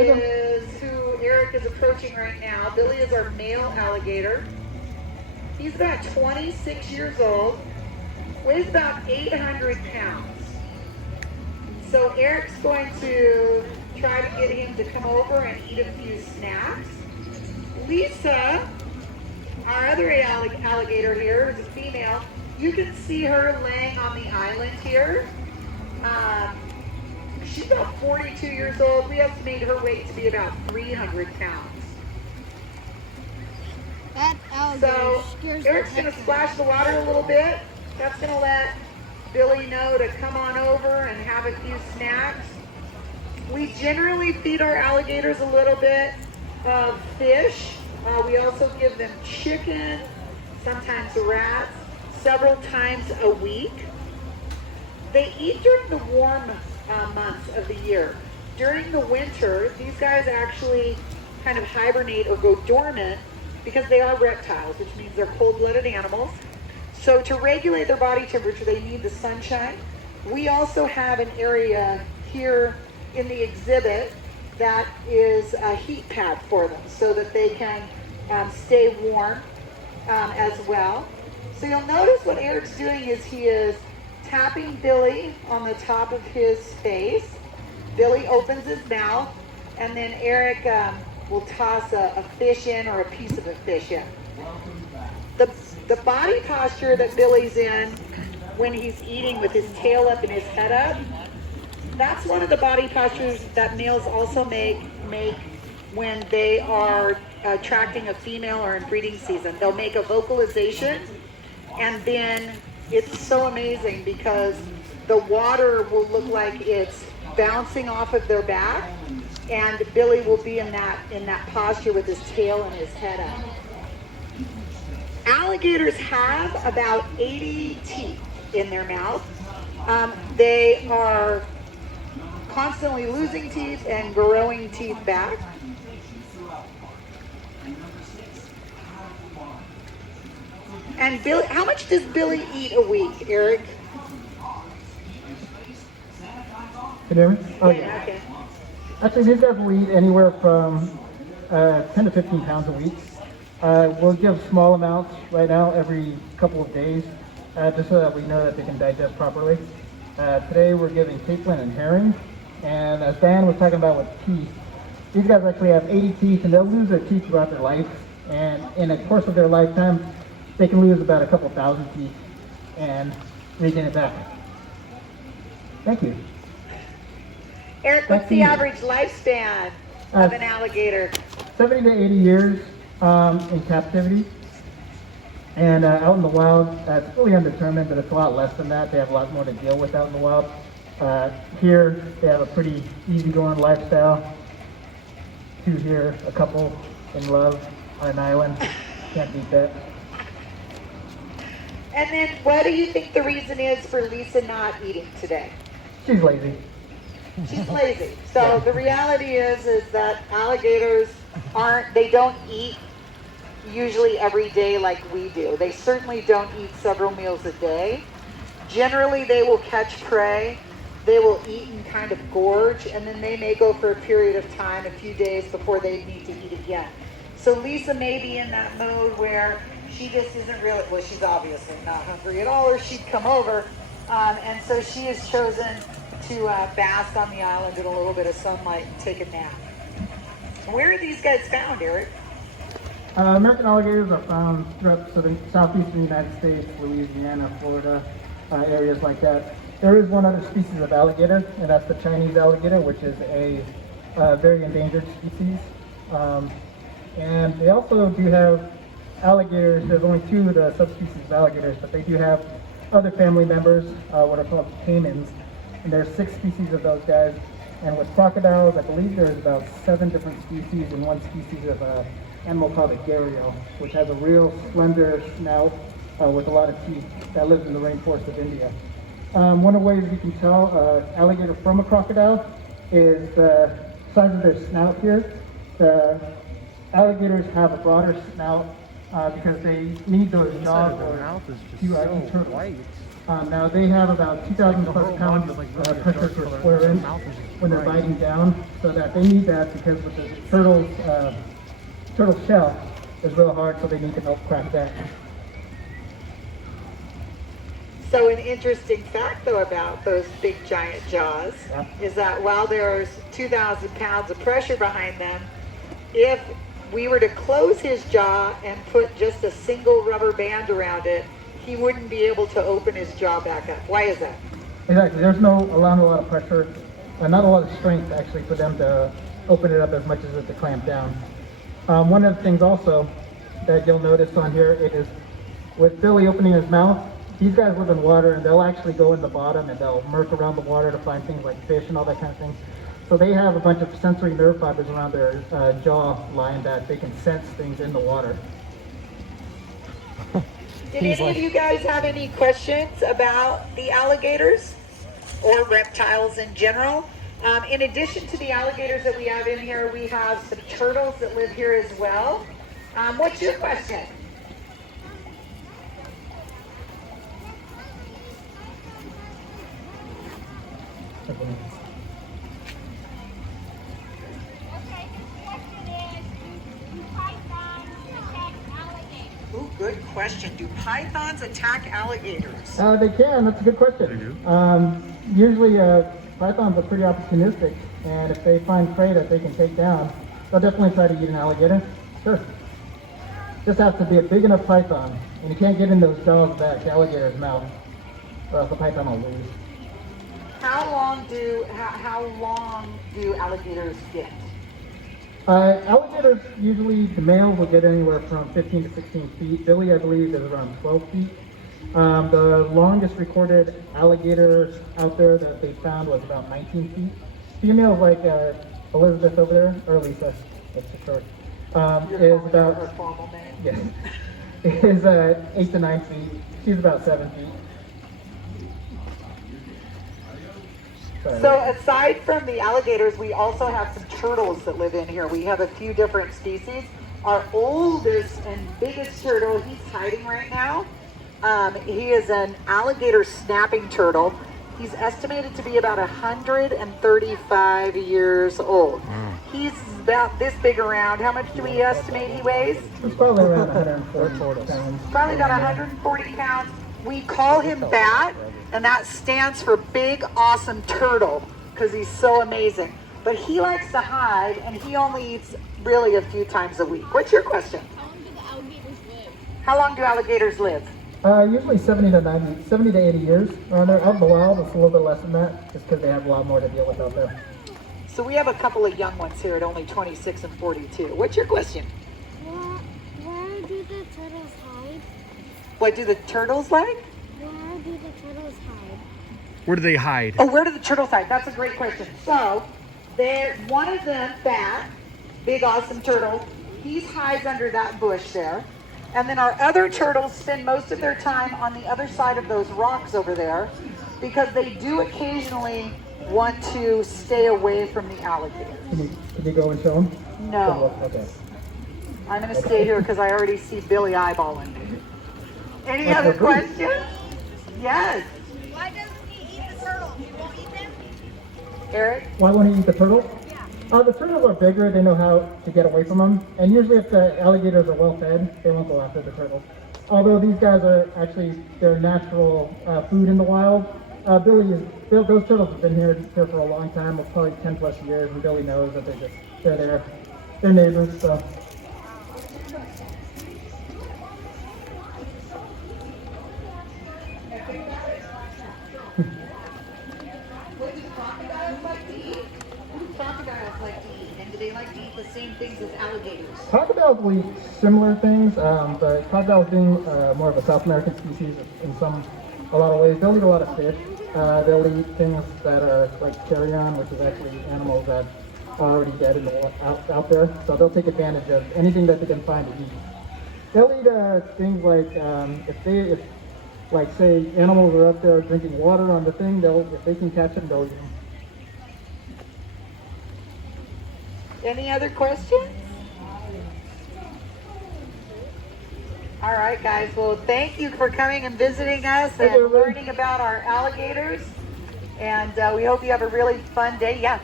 is who Eric is approaching right now. Billy is our male alligator. He's about 26 years old, weighs about 800 pounds. So Eric's going to try to get him to come over and eat a few snacks. Lisa, our other alligator here, is a female. You can see her laying on the island here. She's about 42 years old. We estimate her weight to be about 300 pounds. That alligator So Eric's going to splash the water a little bit. That's going to let Billy know to come on over and have a few snacks. We generally feed our alligators a little bit of fish. We also give them chicken, sometimes rats, several times a week. They eat during the warm months of the year. During the winter, these guys actually kind of hibernate or go dormant because they are reptiles, which means they're cold-blooded animals. So to regulate their body temperature, they need the sunshine. We also have an area here in the exhibit that is a heat pad for them so that they can stay warm as well. So you'll notice what Eric's doing is he is tapping Billy on the top of his face. Billy opens his mouth, and then Eric will toss a fish in or a piece of a fish in. The body posture that Billy's in when he's eating with his tail up and his head up, that's one of the body postures that males also make when they are attracting a female or in breeding season. They'll make a vocalization, and then it's so amazing because the water will look like it's bouncing off of their back, and Billy will be in that posture with his tail and his head up. Alligators have about 80 teeth in their mouth. They are constantly losing teeth and growing teeth back. And Billy, how much does Billy eat a week, Eric? Can you hear me? Oh, yeah. Okay. Actually, these guys will eat anywhere from 10 to 15 pounds a week. We'll give small amounts right now every couple of days, just so that we know that they can digest properly. Today we're giving capelin and herring, and as Dan was talking about with teeth, these guys actually have 80 teeth, and they'll lose their teeth throughout their life, and in the course of their lifetime, they can lose about a couple thousand teeth and regain it back. Thank you. Eric, what's the average lifespan of an alligator? 70 to 80 years in captivity. And out in the wild, it's really undetermined, but it's a lot less than that. They have a lot more to deal with out in the wild. Here, they have a pretty easygoing lifestyle. Two here, a couple in love on an island. Can't beat that. And then what do you think the reason is for Lisa not eating today? She's lazy. She's lazy. So the reality is that alligators they don't eat usually every day like we do. They certainly don't eat several meals a day. Generally, they will catch prey, they will eat and kind of gorge, and then they may go for a period of time, a few days, before they need to eat again. So Lisa may be in that mode where she just isn't really, well, she's obviously not hungry at all, or she'd come over. And so she has chosen to bask on the island in a little bit of sunlight and take a nap. Where are these guys found, Eric? American alligators are found throughout southeastern United States, Louisiana, Florida, areas like that. There is one other species of alligator, and that's the Chinese alligator, which is a very endangered species. And they also do have alligators. There's only two of the subspecies of alligators, but they do have other family members, what are called caimans. And there's 6 species of those guys. And with crocodiles, I believe there's about 7 different species and one species of animal called a gharial, which has a real slender snout with a lot of teeth that lives in the rainforest of India. One of the ways you can tell alligator from a crocodile is the size of their snout here. The alligators have a broader snout because they need those jaws to eat turtles. Now they have about 2,000 plus pounds of pressure per square inch when they're biting down, so that they need that because with the turtle shell is real hard, so they need to help crack that. So an interesting fact though about those big giant jaws is that while there's 2,000 pounds of pressure behind them, if we were to close his jaw and put just a single rubber band around it, he wouldn't be able to open his jaw back up. Why is that? Exactly. There's not a lot of pressure, not a lot of strength actually for them to open it up as much as it to clamp down. One of the things also that you'll notice on here is with Billy opening his mouth, these guys live in water and they'll actually go in the bottom and they'll murk around the water to find things like fish and all that kind of thing. So they have a bunch of sensory nerve fibers around their jaw line that they can sense things in the water. Did any of you guys have any questions about the alligators or reptiles in general? In addition to the alligators that we have in here, we have some turtles that live here as well. What's your question? Ooh, good question. Do pythons attack alligators? They can. That's a good question. They do? Usually pythons are pretty opportunistic, and if they find prey that they can take down, they'll definitely try to eat an alligator. Sure. Just has to be a big enough python, and you can't get in those jaws of that alligator's mouth, or else the python will lose. How long do alligators get? Alligators, usually the males will get anywhere from 15 to 16 feet. Billy, I believe, is around 12 feet. The longest recorded alligator out there that they found was about 19 feet. Females like Elizabeth over there, or Lisa, that's for short, is about, her formal name. yes, is 8 to 9 feet. She's about 7 feet. Sorry. So aside from the alligators, we also have some turtles that live in here. We have a few different species. Our oldest and biggest turtle, he's hiding right now. He is an alligator snapping turtle. He's estimated to be about 135 years old. He's about this big around. How much do we estimate he weighs? It's probably around 140 pounds. Probably about 140 pounds. We call him Bat, and that stands for Big Awesome Turtle, because he's so amazing. But he likes to hide, and he only eats really a few times a week. What's your question? How long do alligators live? Usually 70 to 80 years. Out in the wild, it's a little bit less than that, just because they have a lot more to deal with out there. So we have a couple of young ones here at only 26 and 42. What's your question? Where do the turtles hide? What do the turtles like? Where do the turtles hide? Where do they hide? Oh, where do the turtles hide? That's a great question. So, one of them, Bat, Big Awesome Turtle, he hides under that bush there. And then our other turtles spend most of their time on the other side of those rocks over there because they do occasionally want to stay away from the alligators. Can you go and show them? No. Okay. I'm going to stay here because I already see Billy eyeballing me. Any other questions? Yes. Why doesn't he eat the turtle? He won't eat them? Eric? Why won't he eat the turtle? Yeah. The turtles are bigger, they know how to get away from them, and usually if the alligators are well fed, they won't go after the turtles. Although these guys are actually their natural food in the wild. Those turtles have been here for a long time, probably 10 plus years, and Billy knows that they're there. They're neighbors, so. What do crocodiles like to eat? What do crocodiles like to eat? And do they like to eat the same things as alligators? Crocodiles will eat similar things, but crocodiles being more of a South American species in a lot of ways, they'll eat a lot of fish. They'll eat things that are like carrion, which is actually animals that are already dead out there. So they'll take advantage of anything that they can find to eat. They'll eat things like if say animals are up there drinking water on the thing, if they can catch them, they'll eat them. Any other questions? All right, guys. Well, thank you for coming and visiting us and everybody. learning about our alligators. And we hope you have a really fun day. Yeah.